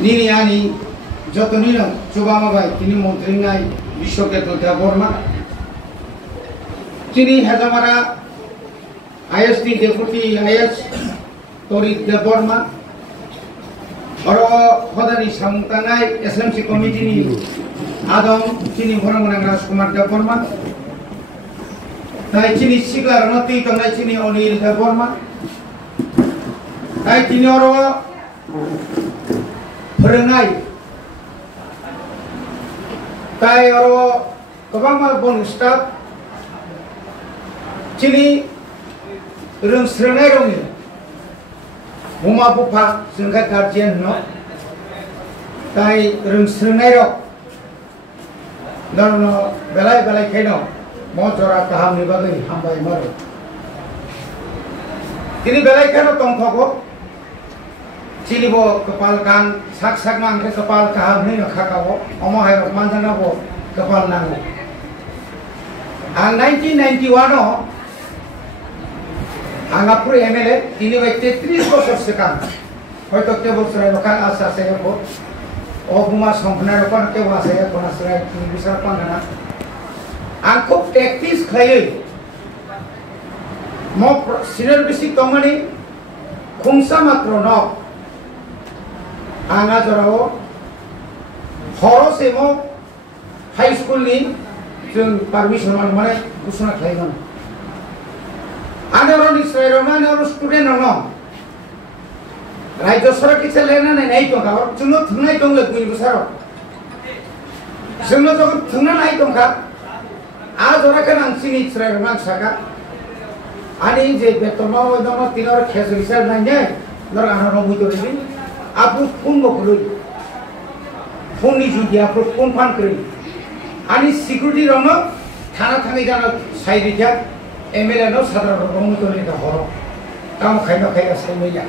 nini ani joto nino coba mabai kini mantri ngai Bishoketo Borma Chini Hazamara IST Deputy IS Tori Borma Oro Hodani Samutanai SMC Committee Adam Chini Horaman Raskumar Borma Tai Chini Sigla Noti Tonai Chini Onil Borma Tai Chini Oro Perenai Tai oro kabang bon staff chini rung srenai rong muma bupa sengkat guardian no tai rung srenai rong no belai keno mo jora kaham ni bagai hambai maro kini belai keno tongkoko chili bo kepal kan sak mang ke kepal kaham ni khakawo omo hai manjana bo kepal nango ang 1991 no ang apur MLA ini bai 33 bosor sekan hoyto ke bosor lokan asa saya bo o buma songkhna lokan ke wa saya kona srai bisar pangana ang ko practice khlai mo senior basic tomani khungsa matro no Anga jorao horo semo high school ni jeng permission mana kusuna khlaigon ane oro ni srairona ne oro student no rajya sarak kiche lena nai to ka chuno thunai tong le kui busaro chuno jokon thungna nai tong ka a jora kan angsini srairona saka ani je betoma odama tinor khesuri sar nai ne lor ana no buito ri Apu pun mokului, pun ni judi apu pun pan kiri. Ani security rono, thana thangi jana side dia, MLA no sadar romo tu ni dah horo. Kamu kaya saya meja.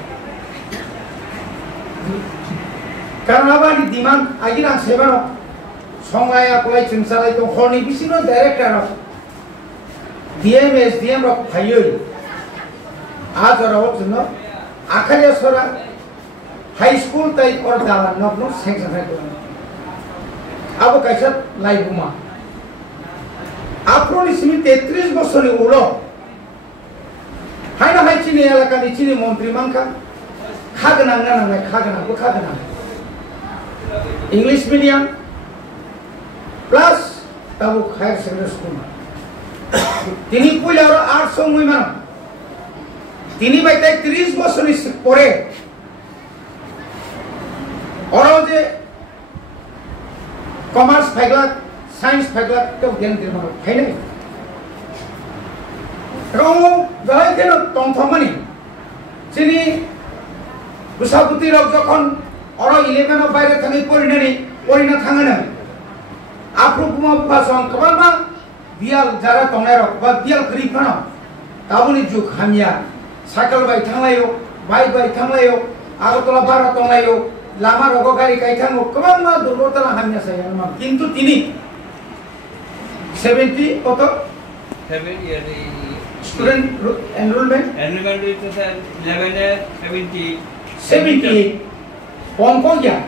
Karena apa di demand, aja nang sebaro, songai aku lagi cengsarai tu horni bisino director of DM rok khayu. Ajar awak jenuh, akhirnya sora high school type or dalan no section hai to abo kaisa lai buma apro ni simi 33 বছর ulo hai na hai chini elaka ni chini mantri manka khagna na khagna English medium plus tabu higher secondary school tini pula aro 800 muiman tini baita 30 বছর pore Orang je commerce peglat, science peglat, tu gen dirman, hai ni. Kamu jalan ke no tong thomani. Sini Busaputi rok jokon orang 11 of bayar thangi porina thangana. Apru kuma pasang kawan ma bial jara tongai rok, ba bial kerip kana. Tabuni juk hamia, cycle bay thanglayo, bike bay thanglayo, agotola bara tonglayo. Lama rogo kari kaitan mo kaman ma durgotala hamya saya ma kintu tini 70 oto 7 year student enrollment itu 11 70 pongko ya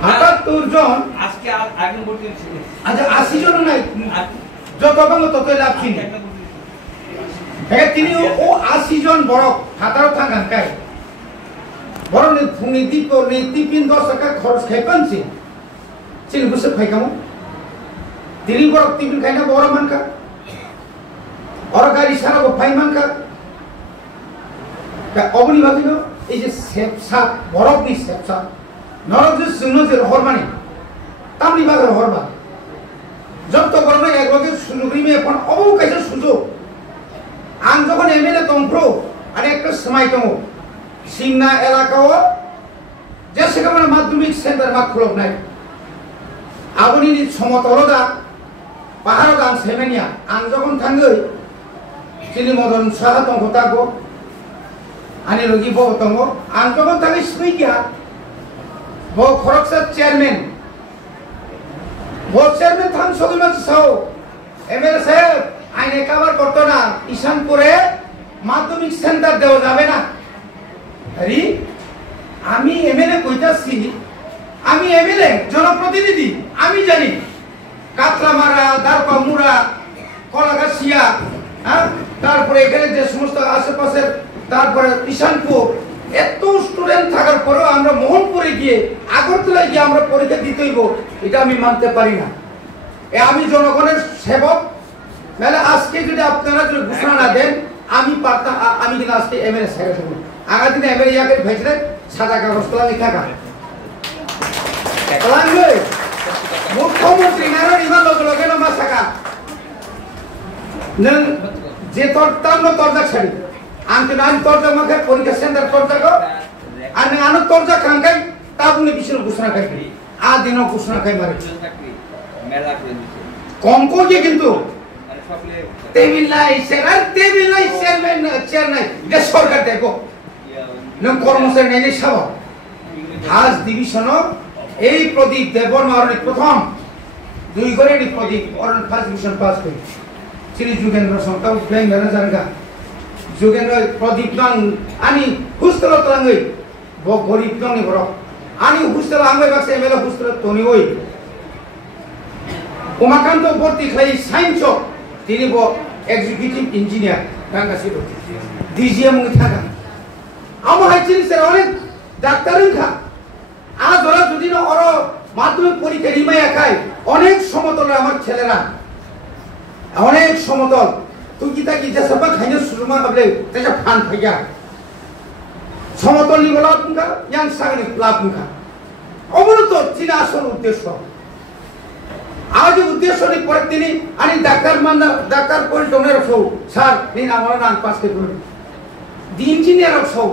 apa turjon aske agen boti aja 80 জন নাই যত বাং তত লাভ চিনি তিনি ও 80 জন বড় হাতার থাকান কাই Orang ni phungi tipo ni tipin dos saka khorch khaipan si chini busuk khai kamu diri borok tipin khaina bora manka or gari sara go phai manka ka obni bagino ei je sepsa borok ni sepsa norok je sungno je hormani tamni bagar horma job to gorna ek bage sunugri me এখন অবু কাইছে সুযোগ আং যখন MLA তংপ্রো আর একটা সময় তমো Simna elakao jese kamana madhyamik center ma khulok nai aboni ni somotoloda paharo dan semenia ang jokon thangoi chini modon saha tong gotago ani logi bo tongo ang jokon thangi smikia bo khoroksa chairman thang sogiman sao MLA saheb aine cover korto na ishanpure madhyamik center dewa jabe na Hari, আমি MLA কইতাছি আমি MLA জনপ্রতিনিধি আমি জানি কাতলামারা দারপামুরা কলাগাছিয়া হ্যাঁ তারপরে এখানে যে সমস্ত আশেপাশের তারপরে ঈশানপুর এত স্টুডেন্ট থাকার পরেও আমরা মোহনপুরে গিয়ে আগরতলায় গিয়ে আমরা পরীক্ষা দিতে হইব এটা আমি মানতে পারি না আমি জনগণের সেবক মানে আজকে যদি আপনারা যদি ঘোষণা না দেন আমি পারতাম আমি কিন্তু আজকে এমএলএ ছেড়ে দেবো আগামী দিনে এমএলএ ইয়াকে ভেজলে সাদা কাগজ তোলা লেখা মুখ্যমন্ত্রী নারায়ণ ইমান লগে লগে নমা থাকা যে তোর তরজা ছাড়ি আমি তরজা মাখে পরীক্ষা সেন্টার তরজা গো আমি আনো তরজা খাঙ্গাই তা বলে বিশেষ ঘোষণা খাই আ দিন ঘোষণা খাই মারে কম করিয়ে কিন্তু টেবিল নাই চেয়ার নাই এটা সরকার দেখো কর্মচারী নাই সব ফার্স্ট ডিভিশন এই প্রদীপ দেববর্মা অরণিক প্রথম 2 করে প্রদীপ অরণিক ফার্স্ট ডিভিশন পাস করে শ্রী যুগেন্দ্র সন্তান ব্যাংক ম্যানেজার গা যুগেন্দ্র প্রদীপ নং আনি হুস্তল তলাঙ্গই গরিব নং বড় আনি হুস্তল আঙ্গই বাক্সে এমএলএ হুস্তল তনি ওই উমাকান্ত বর্তি খাই সায়েন্স তিনি এক্সিকিউটিভ ইঞ্জিনিয়ার গাঙ্গা ছিল ডিজিএম থাকা আমার জিনিসের অনেক ডাক্তারই খা আজ ওরা যদি না ওরা মাধ্যমিক পরীক্ষা রিমাইয়া খায় অনেক সমতল আমার ছেলেরা অনেক সমতল তুই কি তা কি যে সব খাইনে সুরমা কাবলে তেজা ফান ফাইয়া সমতল নি বলা তুমকা ইয়াং সাগনি লাভ মুখা অবনত চিনা আসল উদ্দেশ্য আজ উদ্দেশ্যনি পরে তিনি আনি ডাক্তার পরিটনের সৌ স্যার নিন আমার নাম পাস করে দিন দি ইঞ্জিনিয়ার সৌ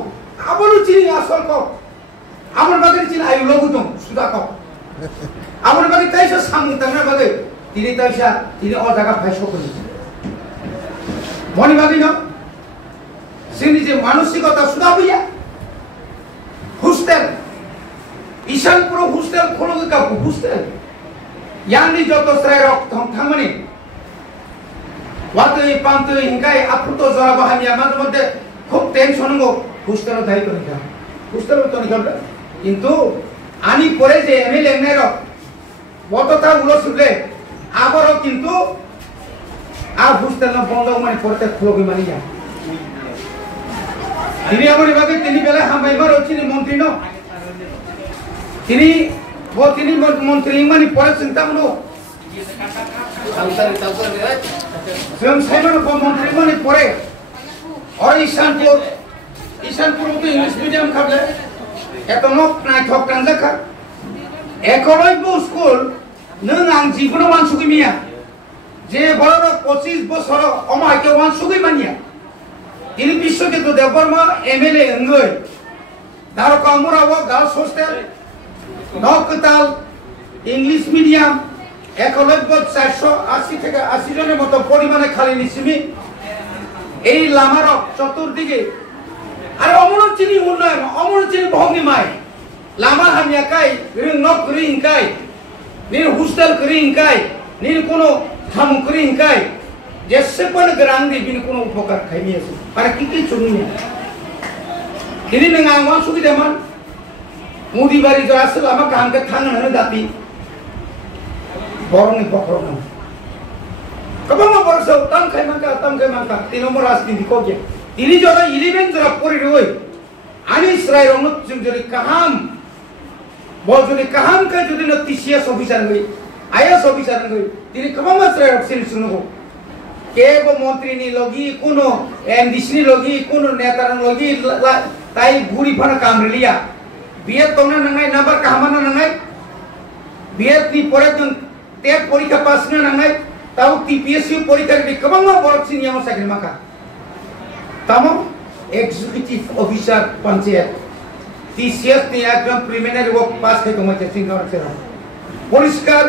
আবারও চিনি আসল ক আমার বাগে চিনি আয়ু লঘুতম সুদা ক আমার বাগে তাইসা সামু তামরা বাগে তিনি তাইসা তিনি অ জায়গা ফাইসো করি মনি বাগে ন সিনি যে মানসিকতা সুদা হইয়া হোস্টেল ঈশানপুর হোস্টেল খোলো কাপু hostel Yang joto serok thangmani watui pantui hingkai aputo zara bahamia মাঝে মধ্যে খুব টেনশন গো হুস্টেল দায়িত্ব নিকা হুস্টেল তো নিকা কিন্তু আনি পরে যে এমএলএ নের বততা গুলো শুনলে আবারও কিন্তু হুস্টেল বন্ধ মানে পড়তে খুলবি মানি যা তিনি আমার ভাবে তিনি বেলা হামাইবার তিনি মন্ত্রী ন তিনি তিনি মন্ত্রী মানে পরে চিন্তা মনো স্বয়ং সাইমান মন্ত্রী মানে পরে আর ঈশানপুর তো ইংলিশ মিডিয়াম খাবে এত নক নাই থক কান্দা খা একলব্য স্কুল নং আং জীবন মানসুকি মিয়া যে বড় 25 বছর অমাকে মানসুকি মানিয়া তিনি বিশ্বজিৎ দেববর্মা এমএলএ এঙ্গই দারকা আমরাও গার্লস হোস্টেল নকতাল ইংলিশ মিডিয়াম একলব্য 480 থেকে 80 জনের মতো পরিমাণে খালি নিছিমি এই লামার চতুর্দিকে আর অমর চিনি উন্নয়ন অমর চিনি ভঙ্গিমায় লামা হামিয়াকাই রিং নক রিংকাই নির হোস্টেল রিংকাই নির কোনো থাম রিংকাই যেসে কোন গ্রান্দি বিন কোনো উপকার খাইমিয়েছে আর কি চুনিয়া তিনি নঙ্গা আমা সুবিধামান মুদি বাড়ি जो আসল আমাকে হামকে থাঙ্গন দাতি বরনি বকরন কবম বরস তম খাই মাকা 3 নম্বর রাজনীতি কোকে তিনি জরা 11 জরা পরি রই আনি ইসরাইল অনুত যদি কাহাম বল যদি কাহাম কা যদি ন টিসিএস অফিসার হই আইএস অফিসার হই তিনি কবম ইসরাইল অফিসার শুনো কেব মন্ত্রী নি লগি কোনো এমডিসি নি লগি কোনো নেতার লগি তাই বুড়ি ফানা কাম লিয়া বিয়ে তোমরা নাঙ্গাই নাম্বার কাহামানা নাঙ্গাই বিয়ে নি পরে তুন টেট পরীক্ষা পাস না নাঙ্গাই তাও টিপিএসসি পরীক্ষা দি কবম বড় সিনিয়র চাকরি মাকা তামো এক্সিকিউটিভ অফিসার পঞ্চায়েত টিসিএস নি একদম প্রিলিমিনারি ওয়ার্ক পাস করে তোমাকে সিঙ্গার ছেড়া পরিষ্কার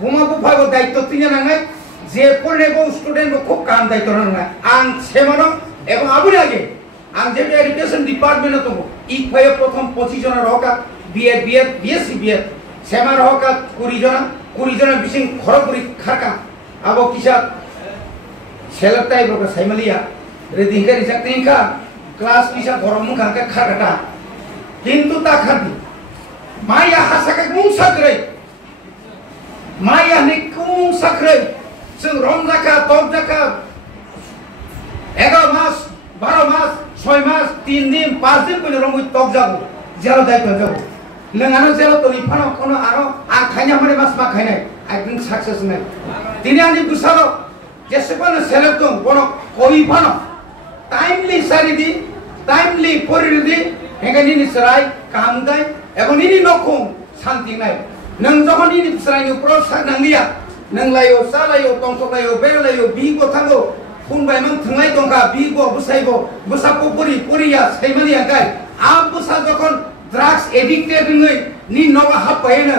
বোমা বিভাগ দায়িত্ব তিনি নাঙ্গাই যে পড়েব স্টুডেন্ট খুব কাম দায়িত্ব নাঙ্গাই আং সেমানো এবং আবুর আগে আং যে এডুকেশন ডিপার্টমেন্ট তো ইফাই প্রথম 25 জনের হকা বিএসসি বিএড সেমার হকা 20 জন বিশিং খরপুরি খারকা আবো কিসা সেলতাই বকা সাইমালিয়া রেদিঙ্কা রিসাক্তিঙ্কা ক্লাস কিসা গরম খারকা খারকাটা কিন্তু তা খাদি মায়া হাসাকে মুং সাকরে মায়া নি কুং সাকরে जों रंजाखा तबजाखा 11 मास 12 मास 6 मास 3 दिन 5 दिन पहिले रंगुइ तबजागो जेराव दायित्व जागो नोंआनो जेराव तनि फानो कोनो आरो आं खायना माने मास मा खायनाय आइ थिंक सक्सेस नाय दिनै आंनि बुसारो जेसेबां सेलेब दं बनो कइ फानो टाइमलि सारिदि टाइमलि परिरिदि हेगानि निसराय कामदाय एबं निनि नखं शान्ति नाय नों जखन निनि बुसारायनि उपर सानांलिया नोंलायो सालायो तंसलायो बेरलायो बिगो थांगो फुनबाय मान थंलाय दंगा बिगो बुसाइगो बुसापो पुरिया सैमानिया गाय आ बुसा जखन ड्राग्स एडिक्टेड नङै नि नगा हाबबायनो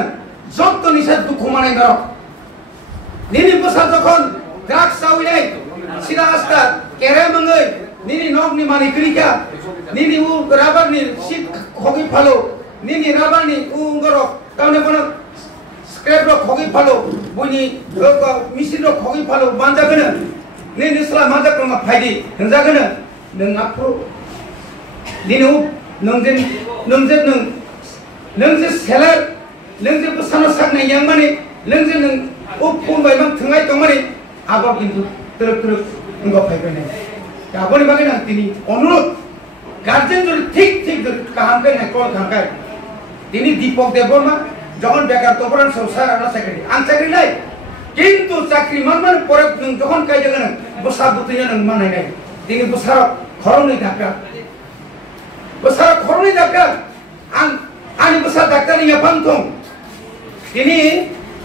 जत्त निसा दुखु मानाय दर निनि बुसा जखन ड्राग्स सावैनाय सिदा आस्ता केरे मङै निनि नगनि मानि क्रिका निनि उ राबारनि सिट खगि फालो निनि राबारनि उंगर तावने बन स्क्रैप रो खगि फालो बुनि मिसिन रो खगि फालो बानजागोन ने निसला माजा क्रम फाइदि नंजागोन नों आफो दिनु नोंजे सेलार नोंजे बसानो सागनाय yang माने नोंजे नों ओ फन बायबां थंगाय दं माने आबा किन्तु तरक उंगा फाइबाय गाबोन बागै ना तिनि अनुरोध गार्जेन जरि ठीक काहामके ना कल खांगाय तिनि दीपक देवबर्मा যখন বেকার তখন সংসার আনা চাকরি আন চাকরি নাই কিন্তু চাকরি মান পরে যখন কাই জায়গা বসা বুতিয়া নং মানাই নাই তিনি বসার খরনি ডাক্তার আনি বসা ডাক্তার ইয়া পাংতং তিনি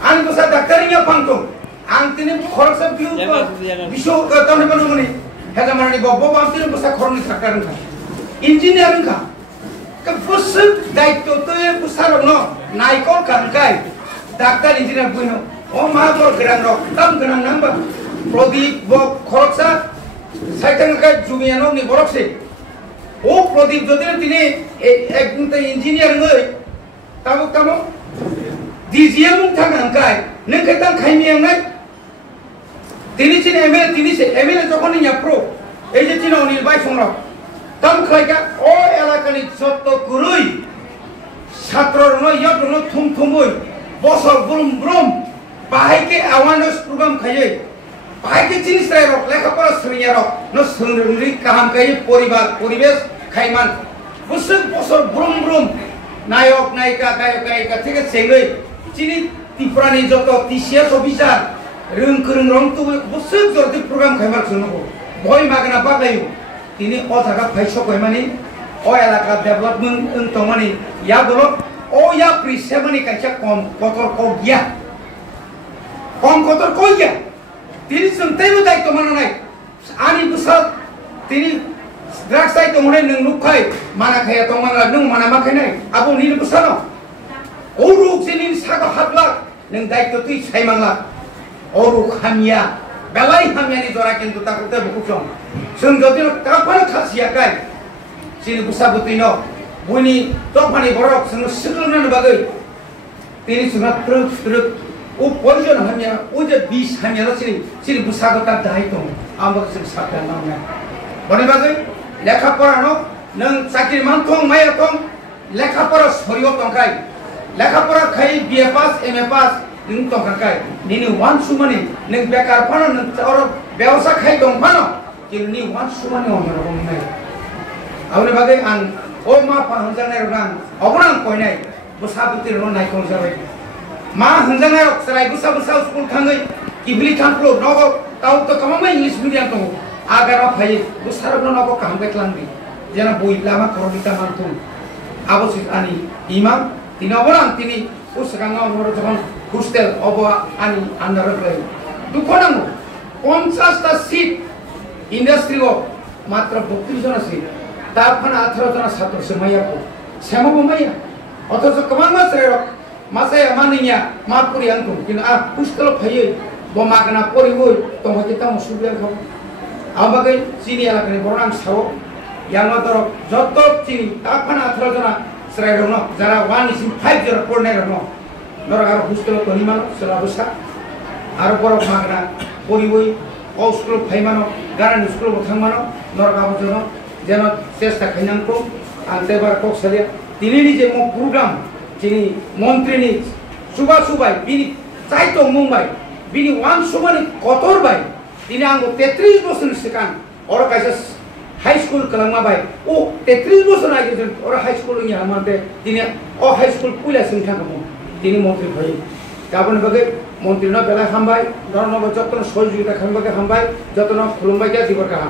আনি বসা ডাক্তার ইয়া পাংতং আন তিনি খরচ বিউ বিশ্ব তানে বনমনি হেজা মানি বব তিনি বসা খরনি ডাক্তার খা ইঞ্জিনিয়ারিং খা Kefusuk daito tuye pusarong naikol kangkai daktar engineer puno oh mahapor gerang rok tam gerang namba prodip bok khoroksa saitang kai jumiano ni borokse oh prodip jodine tini ekta engineer ngoi tamo DGM thang angkai nengketang khaimiang nai tini chin ML jokoni yapro ei je chino nirbai songrok tam khaika o elakani jotto kurui ছাত্রর নয় ইয়তনো থুমথুমই বছর ব্রুম বাহাইকে awareness program খাইয়ে বাহাইকে জিনিস রাই rock লেখাপড়া সরিয়া rock ন সন্দ্রি কাহাম খাইয়ে পরিবেশ খাইমান বছর ব্রুম নায়ক নায়িকা থেকে সেগৈ চিনি ত্রিপুরানি যত টিসিএস অফিসার রং রং তো বছর জরতি প্রোগ্রাম খাইমার জন্য ভয় মাগনা বাগাইও তিনি ও জায়গা ফাইছ কইমানি o elaka development untomani ya dolo o ya prisemani kacha kom kotor ko gya tini suntai mu dai to mananai ani busal tini drugs dai to mone nung nukai mana khaya to mana nung mana ma khainai abu ni busano o ruk sinin saga hatla nung dai to tui saimangla o ruk hamya belai hamya ni dora kintu takute bukuchong sung jodino kapal khasia kai sini busa butino buni topani borok sunu siklunan bagai tini sunat truk u poison hanya u je bis hanya sini busa gota dai tong ambak sing sakya namanya bani bagai lekha pora no nang sakir mantong maya tong lekha pora sorio tongkai lekha pora khai BA pass MA pass ning tongkai nini wan sumani ning bekar phano nang or ব্যবসা khai dong phano kin ni wan sumani on nai Awalnya bagai ang ma pa hanjang nai rang obrang koi nai busa butir ron nai kong sabai ma hanjang nai rok sarai busa school thangai kibli thamplo nogo tau to kamama English medium to agar ma phai busa ron nogo kam ke tlang di jana boi lama korobita mantum abosis ani imam tini obrang tini usranga nor jokon hostel obo ani andar gai dukhonang 50 ta seat industry o matra 32 jona seat তারপর 18 জন ছাত্র সেমাইয়াকো সেমাবো মাইয়া অথচ কমান মাসরে মাসে মানিয়া মাপুরি আনতো কিন্তু আ পুস্তল ফাইয়ে বমাগনা পরিবই তোমাকে তাম সুবিয়া খাও আমাকে চিনি এলাকায় বড়াং সাও ইয়ানো দর যত চিনি তারপর 18 জন শ্রাই রনো যারা 1 is 5 জন পড়নে রনো নরগার পুস্তল তনিমান সলাবসা আর বড় মাগনা পরিবই ও স্কুল ফাইমানো গারান স্কুল থাংমানো নরগাবো জন যেন চেষ্টা খাইনাংকো আনতেবার কক সালিয়া তিনি যে প্রোগ্রাম যিনি মন্ত্রীনি সুবাই বিনি চাইতো মুম্বাই বিনি ওয়ান সুমানি কতর বাই তিনি আঙ্গো 33 বছর সিকান ওর কাছে হাই স্কুল কলামা বাই ও 33 বছর আগে ওর হাই স্কুল ইয়া আমাতে তিনি ও হাই স্কুল পুইলা সিংখা কামো তিনি মন্ত্রী ভাই গাবন বাগে মন্ত্রী না বেলা খামবাই ধরন যতন সহযোগিতা খামবাগে খামবাই যতন খুলুমবাই দিয়া দিবর কাহা